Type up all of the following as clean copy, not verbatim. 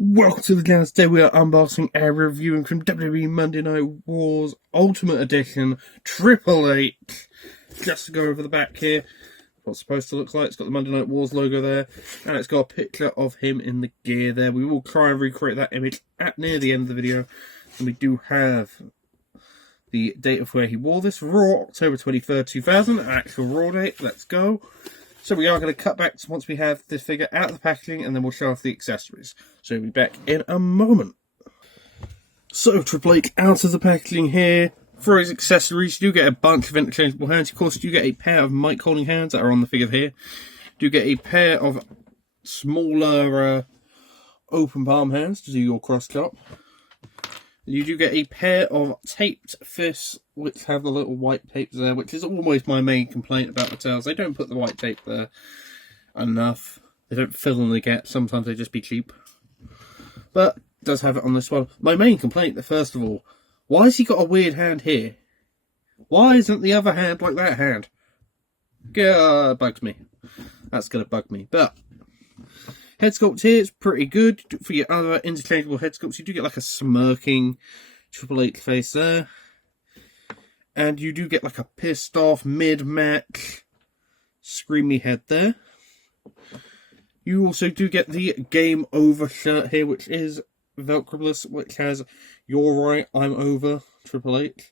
Welcome to the channel. Today we are unboxing and reviewing from WWE Monday Night Wars Ultimate Edition Triple H. Just to go over the back here, what's supposed to look like. It's got the Monday Night Wars logo there, and it's got a picture of him in the gear there. We will try and recreate that image at near the end of the video. And we do have the date of where he wore this. Raw, October 23rd, 2000. Actual Raw date. Let's go. So we are going to cut back to once we have this figure out of the packaging, and then we'll show off the accessories. So we'll be back in a moment. So Triple H out of the packaging here. For his accessories, you do get a bunch of interchangeable hands. Of course, you get a pair of mic holding hands that are on the figure here. You get a pair of smaller open palm hands to do your cross chop. You do get a pair of taped fists, which have the little white tape there, which is always my main complaint about Mattel. They don't put the white tape there enough. They don't fill in the gaps. Sometimes they just be cheap. But it does have it on this one. My main complaint, first of all, why has he got a weird hand here? Why isn't the other hand like that hand? Bugs me. That's going to bug me. But head sculpt here is pretty good. For your other interchangeable head sculpts, you do get like a smirking Triple H face there. And you do get like a pissed off mid-match screamy head there. You also do get the Game Over shirt here, which is Velcro-less, which has "You're right, I'm over" Triple H.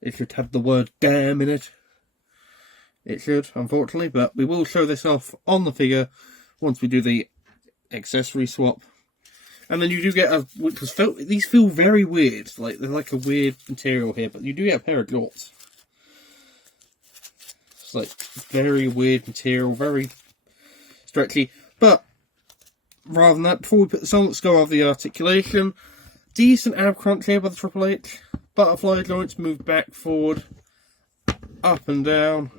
It should have the word "damn" in it. It should, unfortunately, but we will show this off on the figure once we do the accessory swap. And then you do get a, which was felt, these feel very weird, like they're like a weird material here, but you do get a pair of jorts. It's like very weird material, very stretchy. But rather than that, before we put this on, let's go over the articulation. Decent ab crunch here by the Triple H. Butterfly joints move back, forward, up and down,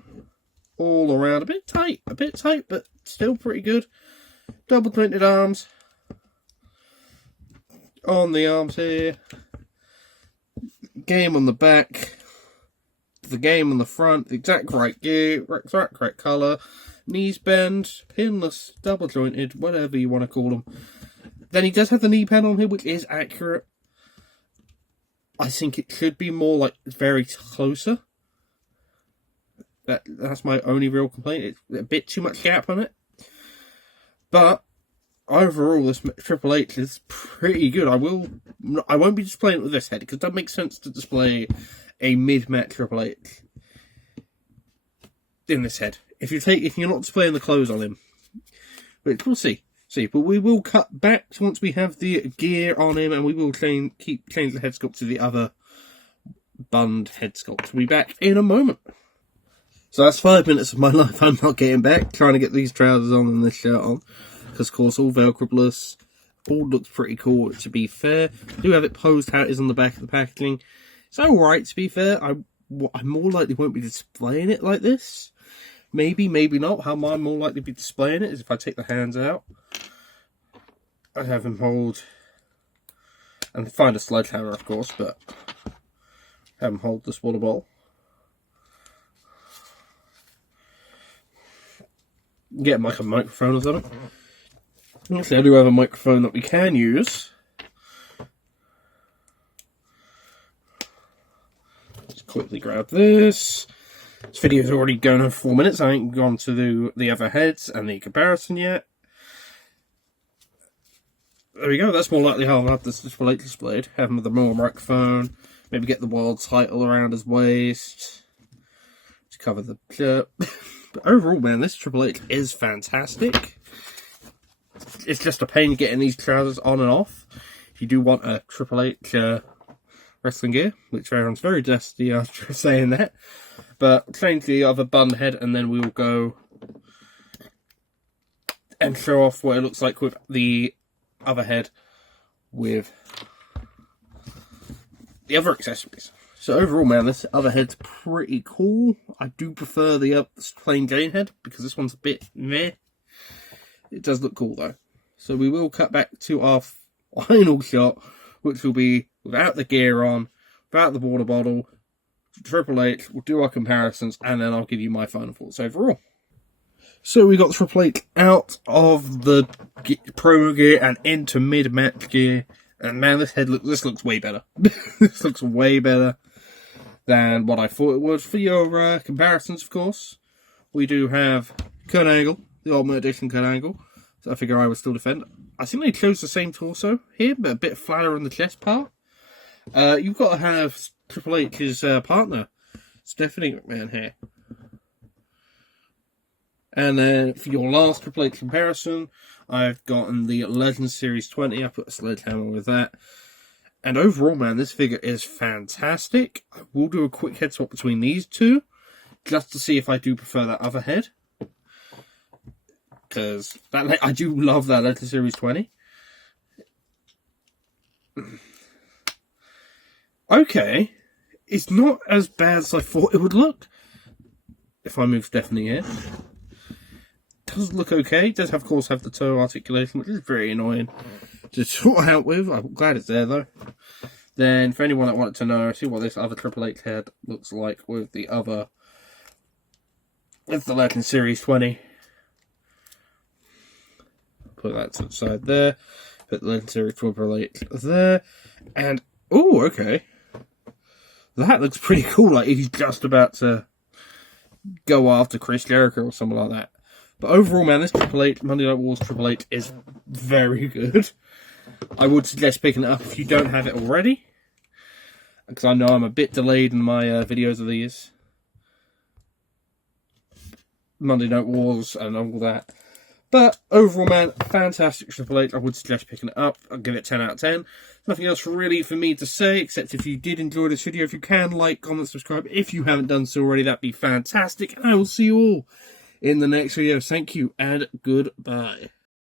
all around. A bit tight, but still pretty good. Double jointed arms on the arms here. Game on the back. The game on the front. The exact right gear, exact correct colour. Knees bend, pinless, double jointed, whatever you want to call them. Then he does have the knee pad on here, which is accurate. I think it should be more like very closer. That's my only real complaint. It's a bit too much gap on it. But overall, this Triple H is pretty good. I won't be displaying it with this head because it doesn't make sense to display a mid-match Triple H in this head. If you're not displaying the clothes on him, but we'll see. But we will cut back to once we have the gear on him, and we will change the head sculpt to the other bund head sculpt. We'll be back in a moment. So that's 5 minutes of my life I'm not getting back, trying to get these trousers on and this shirt on. Because, of course, all Velcro-less, all looks pretty cool, to be fair. I do have it posed how it is on the back of the packaging. It's alright, to be fair. I more likely won't be displaying it like this. Maybe, maybe not. How I'm more likely to be displaying it is if I take the hands out. I have him hold, and find a sledgehammer, of course, but have him hold this water bottle. Get him like a microphone or something. Actually, I do have a microphone that we can use. Just quickly grab this. This video's already going on 4 minutes. I ain't gone to do the other heads and the comparison yet. There we go. That's more likely how I'll have this display displayed. Have him with a more microphone. Maybe get the world title around his waist to cover the shirt. But overall, man, this Triple H is fantastic. It's just a pain getting these trousers on and off. If you do want a Triple H wrestling gear, which everyone's very dusty after saying that. But change the other bun head, and then we will go and show off what it looks like with the other head with the other accessories. So overall, man, this other head's pretty cool. I do prefer the plain Jane head because this one's a bit meh. It does look cool though. So we will cut back to our final shot, which will be without the gear on, without the water bottle, Triple H. We'll do our comparisons, and then I'll give you my final thoughts overall. So we got Triple H out of the promo gear and into mid-match gear. And man, this looks way better. This looks way better than what I thought it would. For your comparisons, of course, we do have Kurt Angle, the Ultimate Edition Kurt Angle. So I figure I would still defend. I think they chose the same torso here, but a bit flatter on the chest part. You've got to have Triple H's partner, Stephanie McMahon, here. And then for your last Triple H comparison, I've gotten the Legend Series 20. I put a sledgehammer with that. And overall, man, this figure is fantastic. I will do a quick head swap between these two, just to see if I do prefer that other head. Because I do love that Legend Series 20. Okay. It's not as bad as I thought it would look. If I move Stephanie here. Does look okay. It does, of course, have the toe articulation, which is very annoying to sort out with. I'm glad it's there, though. Then, for anyone that wanted to know, see what this other Triple H head looks like with the Legend Series 20. Put that to the side there. Put the Legend Series Triple H there. And, oh, okay. That looks pretty cool. Like, he's just about to go after Chris Jericho or something like that. But overall, man, this Triple H, Monday Night Wars Triple H is very good. I would suggest picking it up if you don't have it already. Because I know I'm a bit delayed in my videos of these. Monday Night Wars and all that. But overall, man, fantastic Triple H. I would suggest picking it up. I'll give it 10 out of 10. Nothing else really for me to say, except if you did enjoy this video, if you can, like, comment, subscribe. If you haven't done so already, that'd be fantastic. And I will see you all in the next video. Thank you and goodbye.